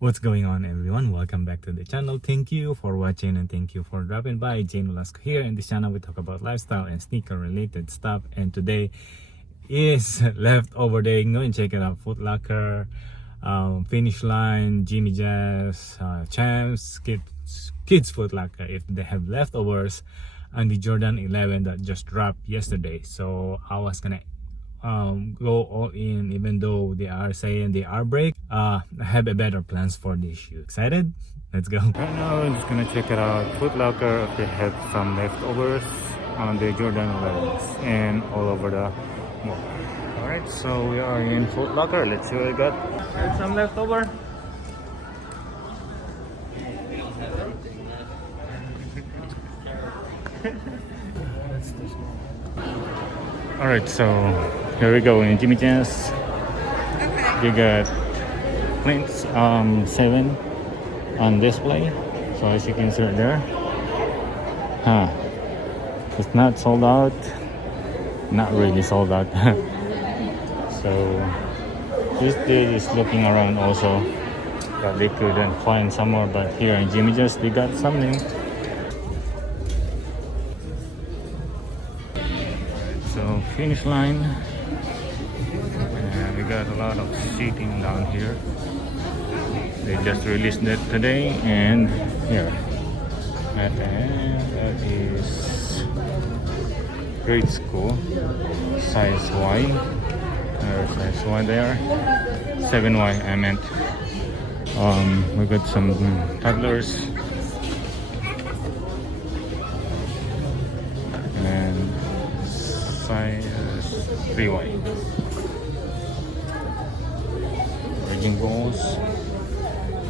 What's going on, everyone? Welcome back to the channel. Thank you for watching and thank you for dropping by. Nolasco here. In this channel we talk about lifestyle and sneaker related stuff, and today is leftover day. Go and check it out. Foot Locker, Finish Line, Jimmy Jazz, Champs, Kids Foot Locker, if they have leftovers on the Jordan 11 that just dropped yesterday. So I was gonna go all in, even though they are saying they are break. I have a better plans for this shoe. Excited? Let's go. Right now I'm just gonna check it out. Foot Locker, if they have some leftovers on the Jordan 11s and all over the mall. Alright, so we are in Foot Locker. Let's see what we got. Got some leftover. Alright, so here we go in Jimmy Jazz. You got Clint's 7 on display. So as you can see right there, it's not sold out, not really sold out. So this dude is looking around also, but they couldn't find some more. But here in Jimmy Jazz we got something. So Finish Line, and we got a lot of seating down here. They just released that today, and here that is grade school size Y. Size Y there, 7Y I meant. We got some toddlers and size 3Y. Raging Bulls.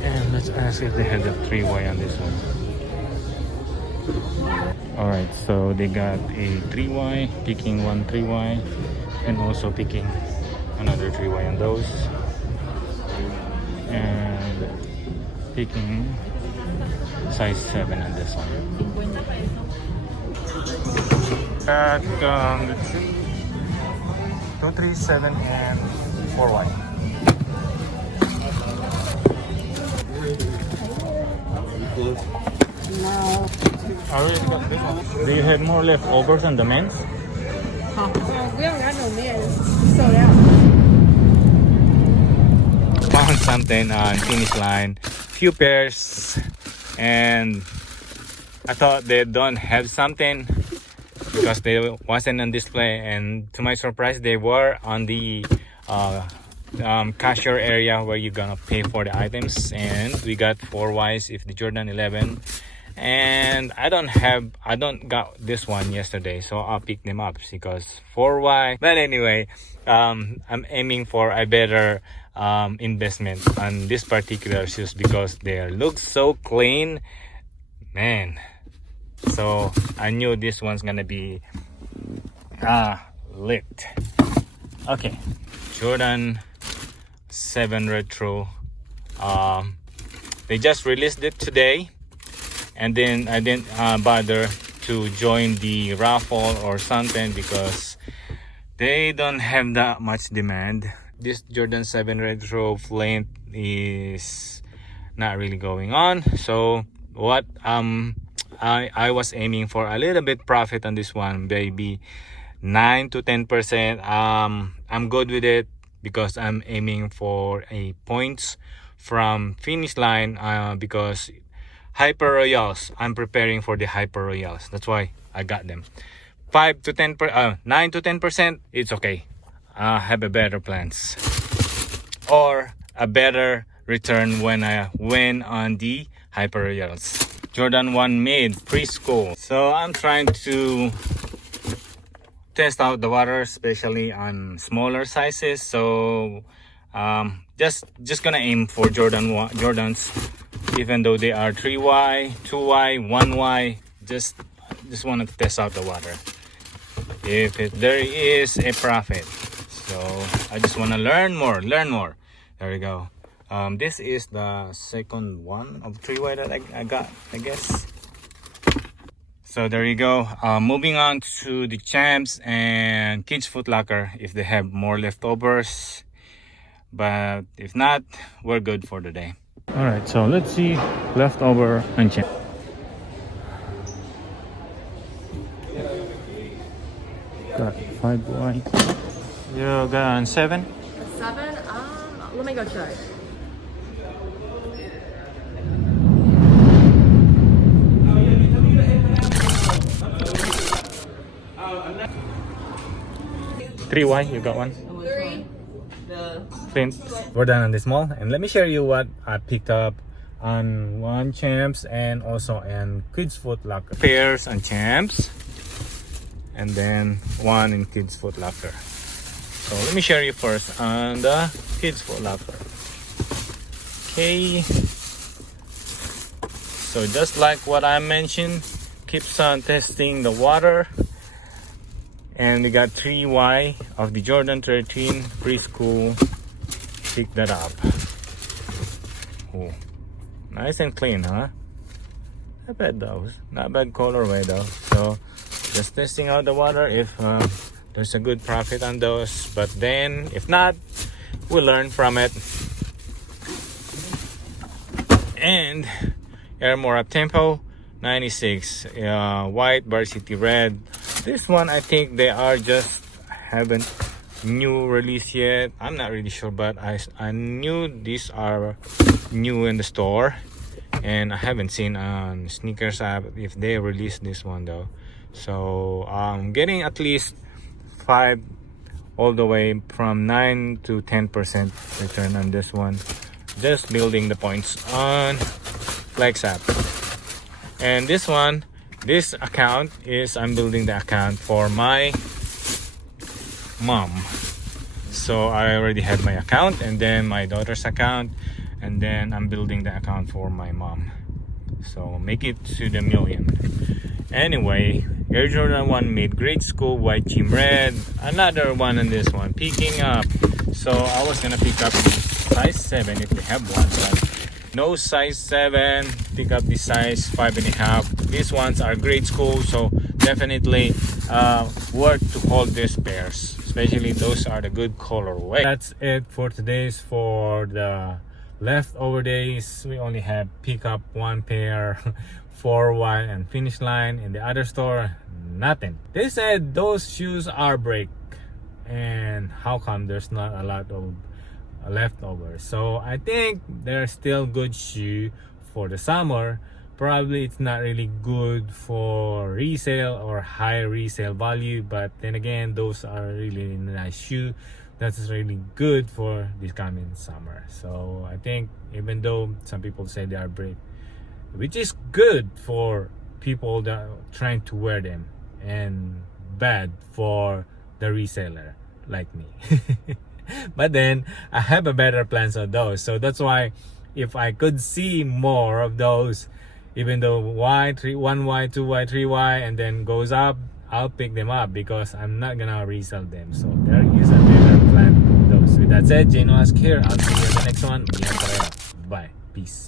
And let's ask if they have the 3Y on this one. Alright, so they got a 3Y, picking one 3Y, and also picking another 3Y on those. And picking size 7 on this one. At the 2, 3, 7, and 4Y. No. I already got this one. Do you have more leftovers on the men's? We don't got no men. Sold out. Found something on Finish Line, few pairs, and I thought they don't have something because they wasn't on display, and to my surprise they were on the cashier area where you're gonna pay for the items. And we got 4Ys if the Jordan 11, and I don't got this one yesterday, so I'll pick them up because 4Y. But anyway, I'm aiming for a better investment on this particular shoes because they look so clean, man. So I knew this one's gonna be lit. Okay, Jordan 7 Retro. They just released it today, and then I didn't bother to join the raffle or something because they don't have that much demand. This Jordan 7 Retro flint is not really going on. So what I was aiming for a little bit profit on this one, maybe 9 to 10%. I'm good with it because I'm aiming for a points from Finish Line because Hyper Royals, I'm preparing for the Hyper Royals. That's why I got them. 9 to 10%, it's okay. I have a better plans or a better return when I win on the Hyper Royals. Jordan 1 mid preschool. So I'm trying to test out the water, especially on smaller sizes. So just gonna aim for Jordans, even though they are 3Y, 2Y, 1Y. Just want to test out the water if there is a profit. So I just want to learn more. There we go. This is the second one of 3Y that I got, I guess. So there you go. Moving on to the Champs and Kids Foot Locker if they have more leftovers. But if not, we're good for the day. All right, so let's see leftover and champ. Got 5Y. You got 7. 7? Let me go check. Three Y, you got one. 3. The Flint. We're done on this mall, and let me share you what I picked up on one Champs and also in Kids Foot Locker. Pairs and Champs, and then one in Kids Foot Locker. So let me share you first on the Kids Foot Locker. Okay. So just like what I mentioned, keeps on testing the water. And we got 3Y of the Jordan 13 preschool. Pick that up. Oh, nice and clean, huh? Not bad though. Not bad colorway though. So just testing out the water if there's a good profit on those. But then if not, we'll learn from it. And Airmore Up Tempo 96 white varsity red. This one I think they are just haven't new release yet. I'm not really sure, but I knew these are new in the store, and I haven't seen on Sneakers app if they released this one though. So I'm getting at least 5 all the way from 9 to 10% return on this one. Just building the points on Flex app. And this one, this account is I'm building the account for my mom. So I already have my account and then my daughter's account, and then I'm building the account for my mom. So make it to the million. Anyway, Air Jordan 1 mid grade school white gym red. Another one on this one picking up. So I was gonna pick up size 7 if they have one, but no size 7. Pick up the size 5.5. These ones are grade school, so definitely worth to hold these pairs, especially those are the good colorway. That's it for today's. For the leftover days, we only have pick up 1 pair 4Y and Finish Line. In the other store, nothing. They said those shoes are break, and how come there's not a lot of leftovers? So I think they're still good shoe for the summer. Probably it's not really good for resale or high resale value, but then again, those are really nice shoe that's really good for this coming summer. So I think even though some people say they are break, which is good for people that are trying to wear them and bad for the reseller like me. But then I have a better plans on those, so that's why if I could see more of those, even though Y, 1Y, 2Y, 3Y, and then goes up, I'll pick them up because I'm not gonna resell them. So there is a better plan. Those. With that said, Nolasco here. I'll see you in the next one. Bye. Peace.